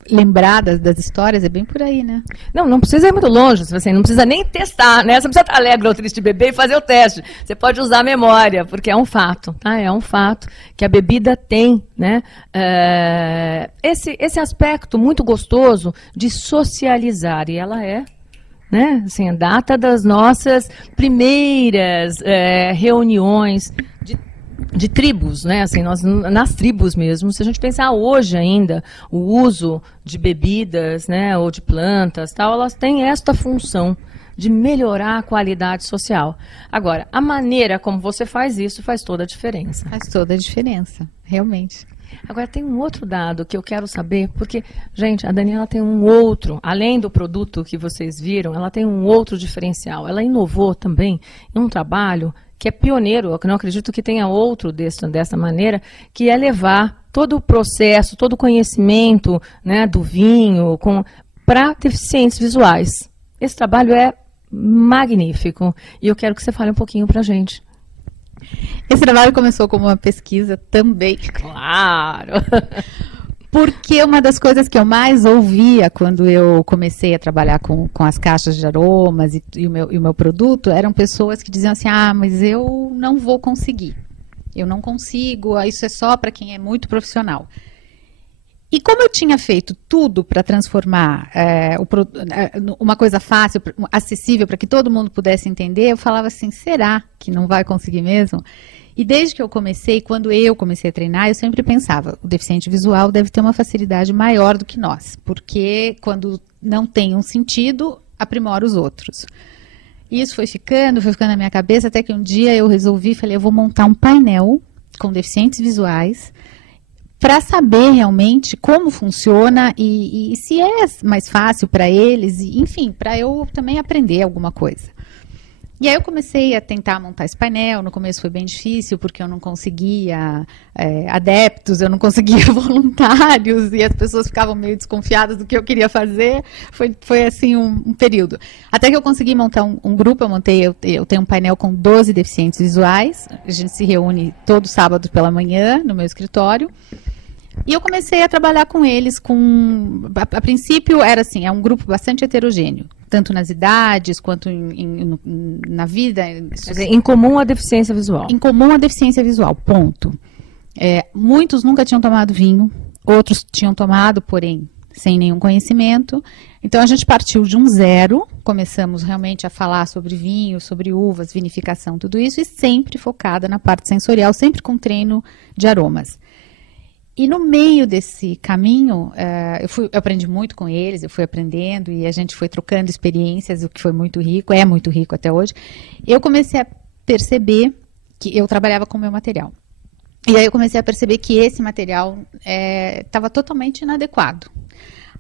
lembrar das histórias, é bem por aí, né? Não precisa ir muito longe, assim, não precisa nem testar, né? Você não precisa estar alegre ou triste de beber e fazer o teste. Você pode usar a memória, porque é um fato, tá? É um fato que a bebida tem, né? Esse aspecto muito gostoso de socializar, e ela é, né? Assim, a data das nossas primeiras reuniões de tribos, né? Assim, nós, nas tribos mesmo, se a gente pensar hoje ainda, o uso de bebidas, né, ou de plantas, tal, elas têm esta função de melhorar a qualidade social. Agora, a maneira como você faz isso faz toda a diferença. Faz toda a diferença, realmente. Agora, tem um outro dado que eu quero saber, porque, gente, a Daniela tem um outro, além do produto que vocês viram, ela tem um outro diferencial. Ela inovou também em um trabalho que é pioneiro, eu não acredito que tenha outro dessa maneira, que é levar todo o processo, todo o conhecimento, né, do vinho para deficientes visuais. Esse trabalho é magnífico e eu quero que você fale um pouquinho para a gente. Esse trabalho começou como uma pesquisa também. Claro! Porque uma das coisas que eu mais ouvia quando eu comecei a trabalhar com as caixas de aromas e o meu produto, eram pessoas que diziam assim, mas eu não vou conseguir. Eu não consigo, isso é só para quem é muito profissional. E como eu tinha feito tudo para transformar uma coisa fácil, acessível, para que todo mundo pudesse entender, eu falava assim, será que não vai conseguir mesmo? E desde que quando eu comecei a treinar, eu sempre pensava, o deficiente visual deve ter uma facilidade maior do que nós, porque quando não tem um sentido, aprimora os outros. E isso foi ficando na minha cabeça, até que um dia eu falei, eu vou montar um painel com deficientes visuais, para saber realmente como funciona e se é mais fácil para eles, enfim, para eu também aprender alguma coisa. E aí eu comecei a tentar montar esse painel. No começo foi bem difícil, porque eu não conseguia adeptos, eu não conseguia voluntários, e as pessoas ficavam meio desconfiadas do que eu queria fazer. Foi assim, um período. Até que eu consegui montar um grupo, eu tenho um painel com 12 deficientes visuais, a gente se reúne todo sábado pela manhã, no meu escritório. E eu comecei a trabalhar com eles a princípio era assim, é um grupo bastante heterogêneo, tanto nas idades quanto na vida. Em comum a deficiência visual. Em comum a deficiência visual, ponto. Muitos nunca tinham tomado vinho, outros tinham tomado, porém, sem nenhum conhecimento. Então a gente partiu de um zero, começamos realmente a falar sobre vinho, sobre uvas, vinificação, tudo isso, e sempre focada na parte sensorial, sempre com treino de aromas. E no meio desse caminho, eu aprendi muito com eles, eu fui aprendendo e a gente foi trocando experiências, o que foi muito rico, é muito rico até hoje. Eu comecei a perceber que eu trabalhava com o meu material. E aí eu comecei a perceber que esse material estava totalmente inadequado.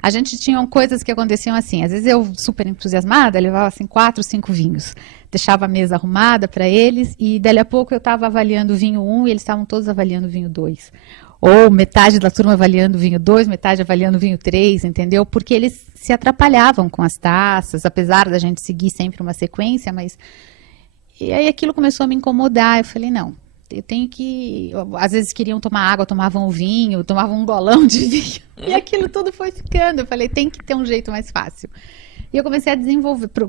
A gente tinha coisas que aconteciam assim, às vezes eu, super entusiasmada, levava assim 4, 5 vinhos. Deixava a mesa arrumada para eles e dali a pouco eu estava avaliando o vinho 1 e eles estavam todos avaliando o vinho 2. Ou metade da turma avaliando o vinho 2, metade avaliando o vinho 3, entendeu? Porque eles se atrapalhavam com as taças, apesar da gente seguir sempre uma sequência, mas... E aí aquilo começou a me incomodar, eu falei, não, eu tenho que... Às vezes queriam tomar água, tomavam o vinho, tomavam um golão de vinho, e aquilo tudo foi ficando, eu falei, tem que ter um jeito mais fácil. E eu comecei a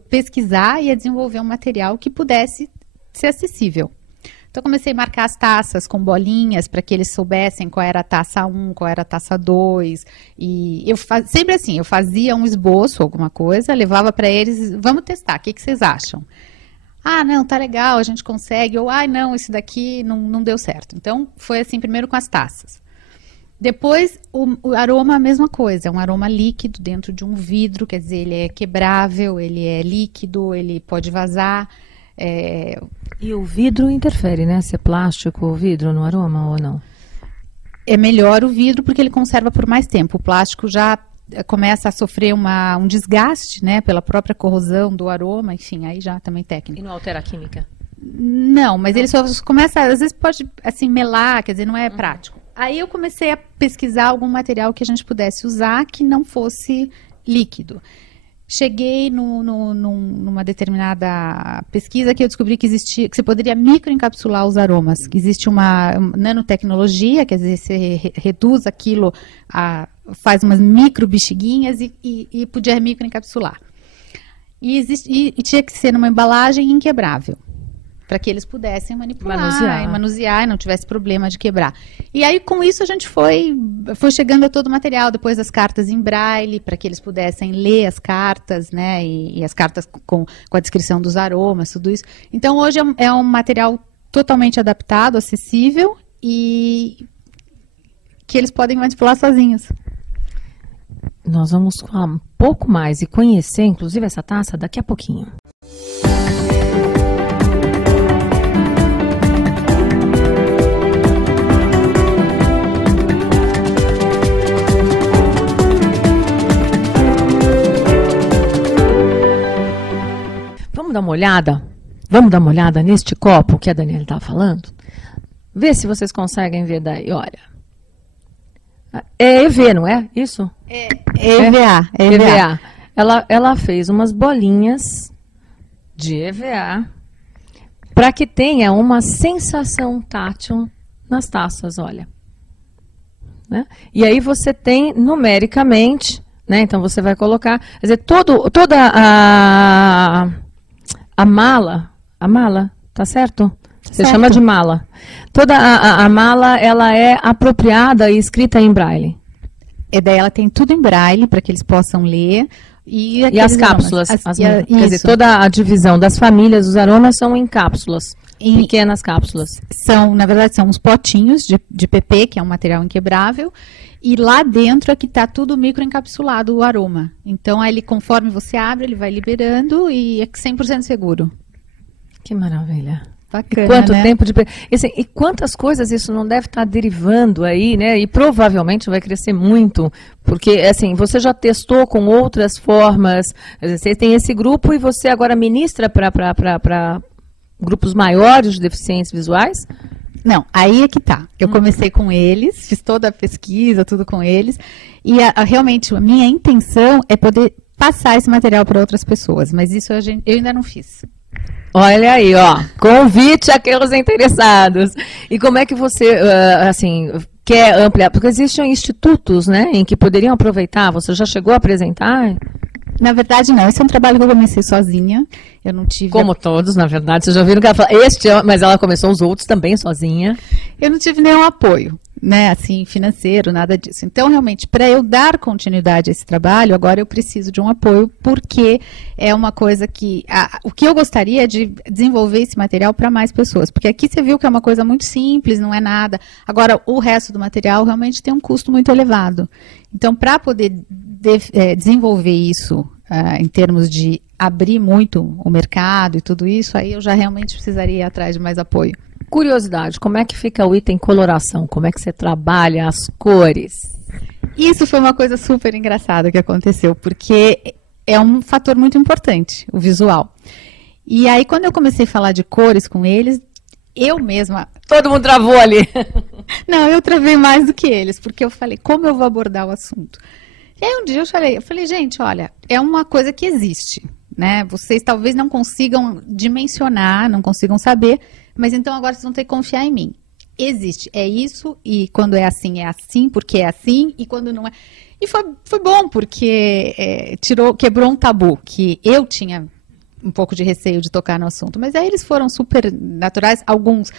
pesquisar e a desenvolver um material que pudesse ser acessível. Então, eu comecei a marcar as taças com bolinhas para que eles soubessem qual era a taça 1, qual era a taça 2. E sempre assim, eu fazia um esboço, alguma coisa, levava para eles, vamos testar, o que vocês acham? Ah, não, tá legal, a gente consegue. Ou, não, esse daqui não deu certo. Então, foi assim, primeiro com as taças. Depois, o aroma, a mesma coisa, é um aroma líquido dentro de um vidro, quer dizer, ele é quebrável, ele é líquido, ele pode vazar. E o vidro interfere, né? Se é plástico ou vidro no aroma ou não? É melhor o vidro porque ele conserva por mais tempo. O plástico já começa a sofrer um desgaste, né? Pela própria corrosão do aroma, enfim, aí já também técnico. E não altera a química? Não, mas ele só começa, às vezes pode, assim, melar, quer dizer, não é prático. Aí eu comecei a pesquisar algum material que a gente pudesse usar que não fosse líquido. cheguei numa determinada pesquisa que eu descobri que existia, que você poderia microencapsular os aromas, que existe uma nanotecnologia, quer dizer, você reduz aquilo, faz umas micro bexiguinhas e podia microencapsular. E tinha que ser numa embalagem inquebrável, para que eles pudessem manusear e não tivesse problema de quebrar. E aí, com isso, a gente foi chegando a todo o material, depois as cartas em braille, para que eles pudessem ler as cartas, né, e as cartas com a descrição dos aromas, tudo isso. Então, hoje é um material totalmente adaptado, acessível, e que eles podem manipular sozinhos. Nós vamos falar um pouco mais e conhecer, inclusive, essa taça daqui a pouquinho. Vamos dar uma olhada neste copo que a Daniela estava falando? Vê se vocês conseguem ver daí, olha. É EV, não é? Isso? É EVA. EVA. Ela fez umas bolinhas de EVA para que tenha uma sensação tátil nas taças, olha. Né? E aí você tem numericamente, né? Então você vai colocar, quer dizer, toda a mala, tá certo? Você chama de mala. Toda a mala, ela é apropriada e escrita em braille. E daí ela tem tudo em braille para que eles possam ler. E as cápsulas. Quer dizer, toda a divisão das famílias, os aromas são em cápsulas. Pequenas cápsulas. Na verdade, são uns potinhos de PP, que é um material inquebrável. E lá dentro é que está tudo microencapsulado, o aroma. Então, aí, conforme você abre, ele vai liberando e é 100% seguro. Que maravilha. Bacana, e quanto né? tempo de... E quantas coisas isso não deve estar derivando aí, né? E provavelmente vai crescer muito, porque, assim, você já testou com outras formas, você tem esse grupo e você agora ministra para grupos maiores de deficientes visuais? Não, aí é que tá. Eu comecei com eles, fiz toda a pesquisa, tudo com eles, e realmente a minha intenção é poder passar esse material para outras pessoas, mas isso eu ainda não fiz. Olha aí, ó, convite àqueles interessados. E como é que você, assim, quer ampliar? Porque existem institutos, né, em que poderiam aproveitar. Você já chegou a apresentar? Na verdade, não. Esse é um trabalho que eu comecei sozinha. Eu não tive... Como todos, na verdade. Vocês já viram que ela fala, mas ela começou os outros também sozinha. Eu não tive nenhum apoio, né, assim, financeiro, nada disso. Então, realmente, para eu dar continuidade a esse trabalho, agora eu preciso de um apoio, porque é uma coisa que... o que eu gostaria é de desenvolver esse material para mais pessoas. Porque aqui você viu que é uma coisa muito simples, não é nada. Agora, o resto do material realmente tem um custo muito elevado. Então, para poder desenvolver isso em termos de abrir muito o mercado e tudo isso, aí eu já realmente precisaria ir atrás de mais apoio. Curiosidade, como é que fica o item coloração? Como é que você trabalha as cores? Isso foi uma coisa super engraçada que aconteceu, porque é um fator muito importante, o visual. E aí, quando eu comecei a falar de cores com eles, eu mesma... Todo mundo travou ali. Não, eu travei mais do que eles, porque eu falei, como eu vou abordar o assunto? E aí um dia eu falei, gente, olha, é uma coisa que existe, né? Vocês talvez não consigam dimensionar, não consigam saber, mas então agora vocês vão ter que confiar em mim. Existe, é isso, e quando é assim, porque é assim, e quando não é... E foi bom, porque quebrou um tabu que eu tinha um pouco de receio de tocar no assunto, mas aí eles foram super naturais, alguns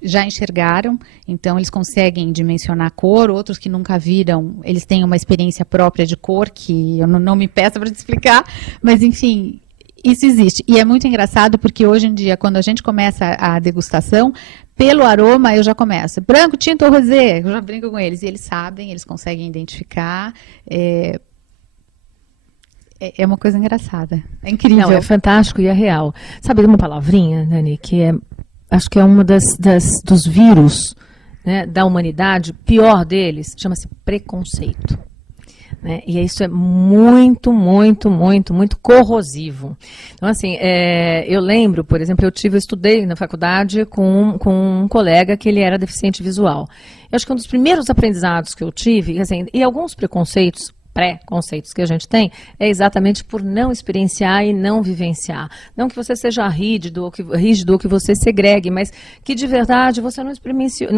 já enxergaram, então eles conseguem dimensionar a cor, outros que nunca viram, eles têm uma experiência própria de cor, que eu não me peço para te explicar, mas enfim, isso existe. E é muito engraçado porque hoje em dia, quando a gente começa a degustação, pelo aroma eu já começo, branco, tinto ou rosé, eu já brinco com eles, e eles sabem, eles conseguem identificar, é uma coisa engraçada. É incrível. Não, é fantástico e é real. Sabe uma palavrinha, Dani, que acho que é uma dos vírus, né, da humanidade, pior deles, chama-se preconceito. Né? E isso é muito, muito, muito, muito corrosivo. Então, assim, eu lembro, por exemplo, eu estudei na faculdade com um colega que ele era deficiente visual. Eu acho que um dos primeiros aprendizados que eu tive, assim, e alguns preconceitos pré-conceitos que a gente tem, é exatamente por não experienciar e não vivenciar. Não que você seja rígido ou que você segregue, mas que de verdade você não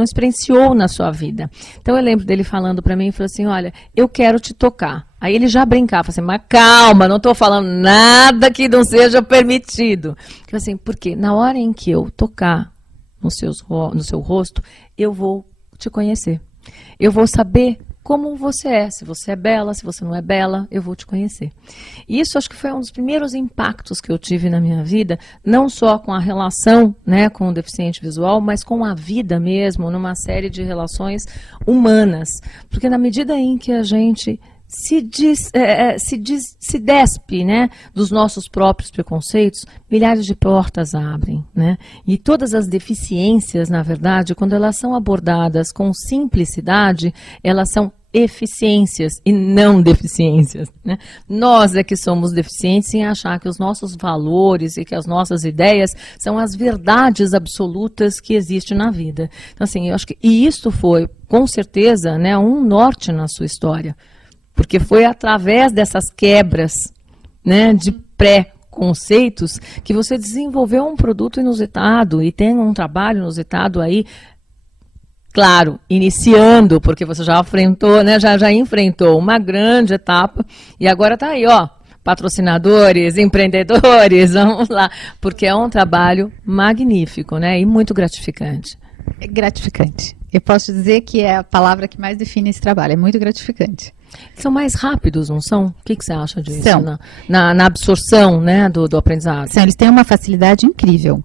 experienciou na sua vida. Então eu lembro dele falando para mim, e falou assim, olha, eu quero te tocar. Aí ele já brincava, assim, mas calma, não estou falando nada que não seja permitido. Assim, porque na hora em que eu tocar no seu rosto, eu vou te conhecer. Eu vou saber como você é, se você é bela, se você não é bela, eu vou te conhecer. E isso acho que foi um dos primeiros impactos que eu tive na minha vida, não só com a relação, né, com o deficiente visual, mas com a vida mesmo, numa série de relações humanas. Porque na medida em que a gente se despe, né, dos nossos próprios preconceitos, milhares de portas abrem, né? E todas as deficiências, na verdade, quando elas são abordadas com simplicidade, elas são eficiências e não deficiências, né? Nós é que somos deficientes em achar que os nossos valores e que as nossas ideias são as verdades absolutas que existem na vida. Então, assim, eu acho que e isso foi, com certeza, né, um norte na sua história. Porque foi através dessas quebras, né, de pré-conceitos que você desenvolveu um produto inusitado e tem um trabalho inusitado aí, claro, iniciando, porque você já enfrentou, né, já enfrentou uma grande etapa e agora está aí, ó, patrocinadores, empreendedores, vamos lá, porque é um trabalho magnífico, né, e muito gratificante. É gratificante. Eu posso dizer que é a palavra que mais define esse trabalho, é muito gratificante. São mais rápidos, não são? O que você acha disso? São. Na absorção, né, do aprendizado? São, eles têm uma facilidade incrível.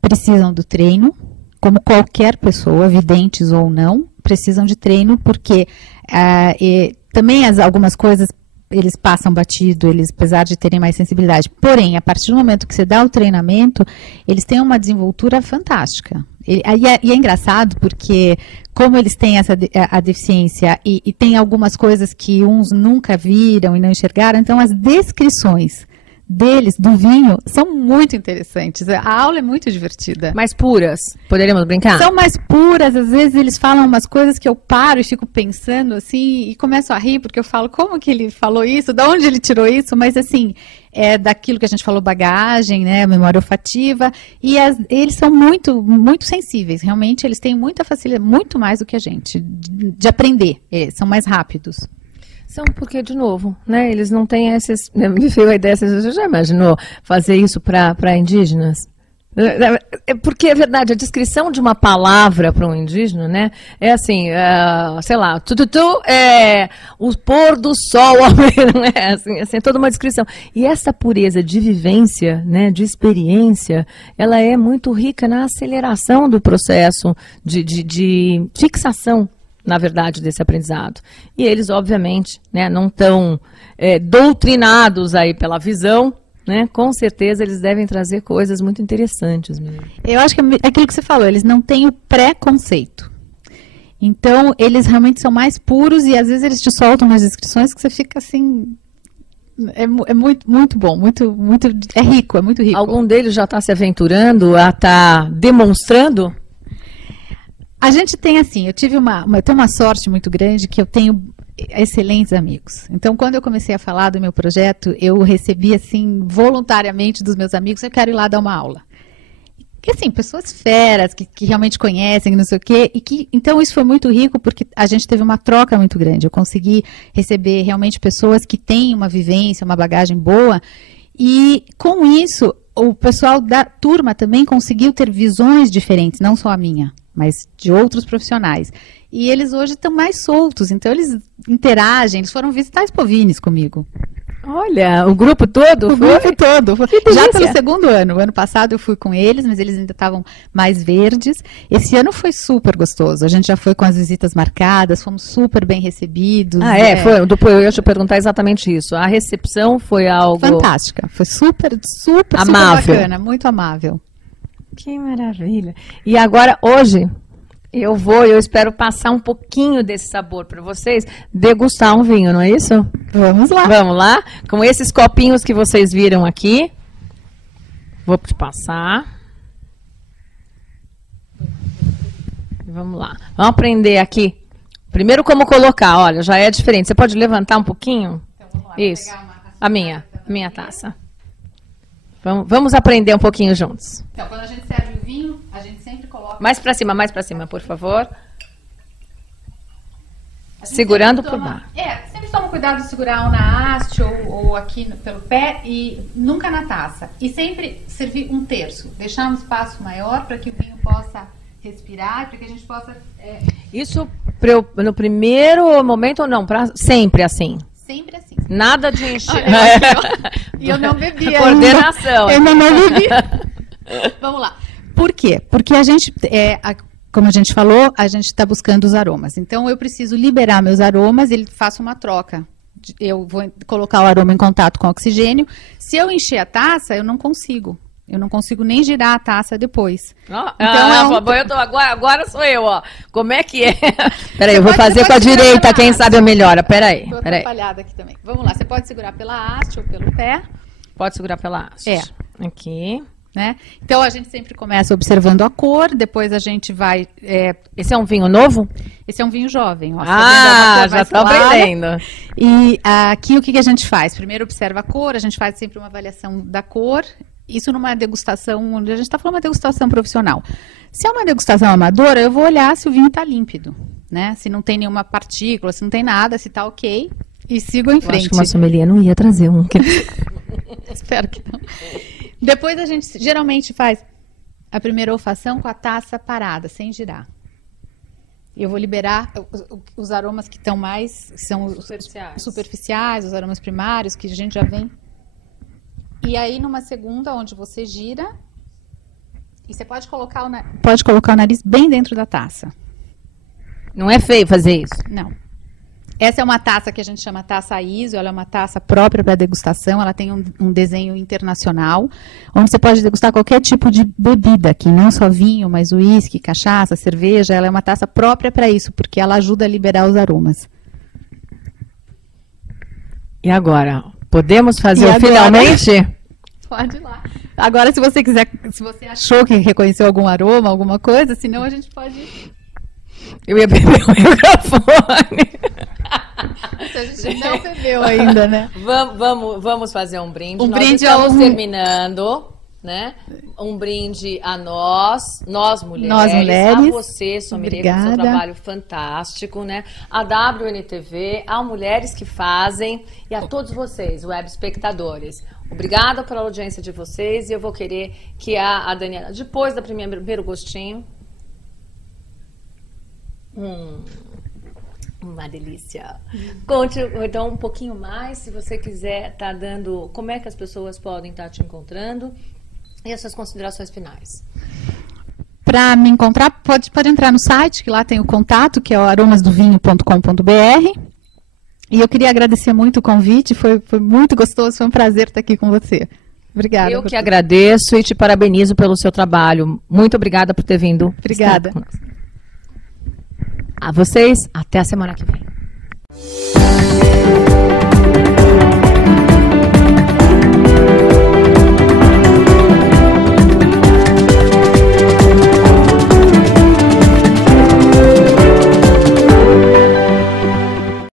Precisam do treino, como qualquer pessoa, videntes ou não, precisam de treino, porque também algumas coisas eles passam batido, eles, apesar de terem mais sensibilidade. Porém, a partir do momento que você dá o treinamento, eles têm uma desenvoltura fantástica. E é engraçado porque, como eles têm a deficiência e tem algumas coisas que uns nunca viram e não enxergaram, então as descrições deles, do vinho, são muito interessantes. A aula é muito divertida. Mais puras, poderíamos brincar? São mais puras, às vezes eles falam umas coisas que eu paro e fico pensando assim, e começo a rir, porque eu falo, como que ele falou isso? De onde ele tirou isso? Mas assim, é daquilo que a gente falou, bagagem, né, memória olfativa, e eles são muito, muito sensíveis, realmente eles têm muita facilidade, muito mais do que a gente, de aprender, são mais rápidos. São porque, de novo, né, eles não têm esses... Me veio a ideia, você já imaginou fazer isso para indígenas? Porque é verdade, a descrição de uma palavra para um indígena, né, é assim, sei lá, tututu é o pôr do sol, não é assim, toda uma descrição. E essa pureza de vivência, né, de experiência, ela é muito rica na aceleração do processo de fixação, na verdade, desse aprendizado. E eles, obviamente, né, não estão doutrinados aí pela visão, né? Com certeza eles devem trazer coisas muito interessantes mesmo. Eu acho que é aquilo que você falou, eles não têm o preconceito. Então, eles realmente são mais puros e às vezes eles te soltam umas descrições que você fica assim... É muito, muito bom, muito, é rico, é muito rico. Algum deles já está se aventurando a estar demonstrando? A gente tem assim, eu tenho uma sorte muito grande que eu tenho excelentes amigos. Então, quando eu comecei a falar do meu projeto, eu recebi assim, voluntariamente dos meus amigos, eu quero ir lá dar uma aula. E assim, pessoas feras, que realmente conhecem, não sei o quê, então isso foi muito rico porque a gente teve uma troca muito grande. Eu consegui receber realmente pessoas que têm uma vivência, uma bagagem boa, e com isso, o pessoal da turma também conseguiu ter visões diferentes, não só a minha, mas de outros profissionais. E eles hoje estão mais soltos, então eles interagem, eles foram visitar a Expovines comigo. Olha, o grupo todo? O grupo todo. Já pelo segundo ano. O ano passado eu fui com eles, mas eles ainda estavam mais verdes. Esse ano foi super gostoso. A gente já foi com as visitas marcadas, fomos super bem recebidos. Foi. Depois eu ia te perguntar exatamente isso. A recepção foi algo... fantástica. Foi super amável. Super bacana, muito amável. Que maravilha. E agora, hoje... Eu espero passar um pouquinho desse sabor para vocês, degustar um vinho, não é isso? Vamos lá. Vamos lá? Com esses copinhos que vocês viram aqui. Vou te passar. Vamos lá. Vamos aprender aqui Primeiro como colocar, olha, já é diferente. Você pode levantar um pouquinho? Então, vamos lá. Isso. Vou pegar uma taça A minha taça. Vamos aprender um pouquinho juntos. Então, quando a gente serve o vinho, a gente sempre coloca... Mais pra cima, por favor. Segurando por baixo. Sempre toma cuidado de segurar ou na haste ou aqui pelo pé e nunca na taça. E sempre servir um terço. Deixar um espaço maior para que o vinho possa respirar, para que a gente possa... Isso no primeiro momento ou não? Sempre assim? Sempre assim. Nada de encher. E eu não bebi. Coordenação. Eu não bebi. Vamos lá. Por quê? Porque a gente... Como a gente falou, a gente está buscando os aromas. Então, eu preciso liberar meus aromas e faço uma troca. Eu vou colocar o aroma em contato com o oxigênio. Se eu encher a taça, eu não consigo. Eu não consigo nem girar a taça depois. Agora sou eu, ó. Como é que é? Peraí, eu vou fazer com a direita, quem sabe eu melhora. Peraí. Estou atrapalhada aqui também. Vamos lá, você pode segurar pela haste ou pelo pé. Pode segurar pela haste. Aqui. Né? Então, a gente sempre começa observando a cor, depois a gente vai... Esse é um vinho novo? Esse é um vinho jovem. Ó, já estou aprendendo. E aqui o que a gente faz? Primeiro observa a cor, a gente faz sempre uma avaliação da cor, isso numa degustação, onde a gente está falando uma degustação profissional. Se é uma degustação amadora, eu vou olhar se o vinho está límpido, né? Se não tem nenhuma partícula, se não tem nada, se está ok, e sigo em frente. Acho que uma sommelier não ia trazer um. Espero que não. Depois a gente geralmente faz a primeira olfação com a taça parada, sem girar. Eu vou liberar os aromas que estão mais... Que são os superficiais, os aromas primários, que a gente já vem. E aí, numa segunda, onde você gira... E você pode colocar o nariz bem dentro da taça. Não é feio fazer isso? Não. Essa é uma taça que a gente chama taça ISO, ela é uma taça própria para degustação, ela tem um desenho internacional, onde você pode degustar qualquer tipo de bebida aqui, não só vinho, mas uísque, cachaça, cerveja, ela é uma taça própria para isso, porque ela ajuda a liberar os aromas. E agora, podemos fazer finalmente? Pode ir lá. Agora, se você quiser, se você achou que reconheceu algum aroma, alguma coisa, senão a gente pode... Eu ia beber o microfone. A gente não bebeu ainda, né? Vamos fazer um brinde. Um nós brinde estamos terminando, né? Um brinde a nós mulheres, a você, sommelier, com seu trabalho fantástico, né? A WNTV, a Mulheres que Fazem e a todos vocês, web espectadores. Obrigada pela audiência de vocês e eu vou querer que a Daniela, depois do primeiro gostinho, uma delícia. Conte então um pouquinho mais, se você quiser tá dando, como é que as pessoas podem estar te encontrando e as suas considerações finais. Para me encontrar, pode entrar no site, que lá tem o contato, que é o aromasdovinho.com.br. E eu queria agradecer muito o convite, foi muito gostoso, foi um prazer estar aqui com você. Obrigada. Eu que agradeço e te parabenizo pelo seu trabalho. Muito obrigada por ter vindo. Obrigada. A vocês, até a semana que vem.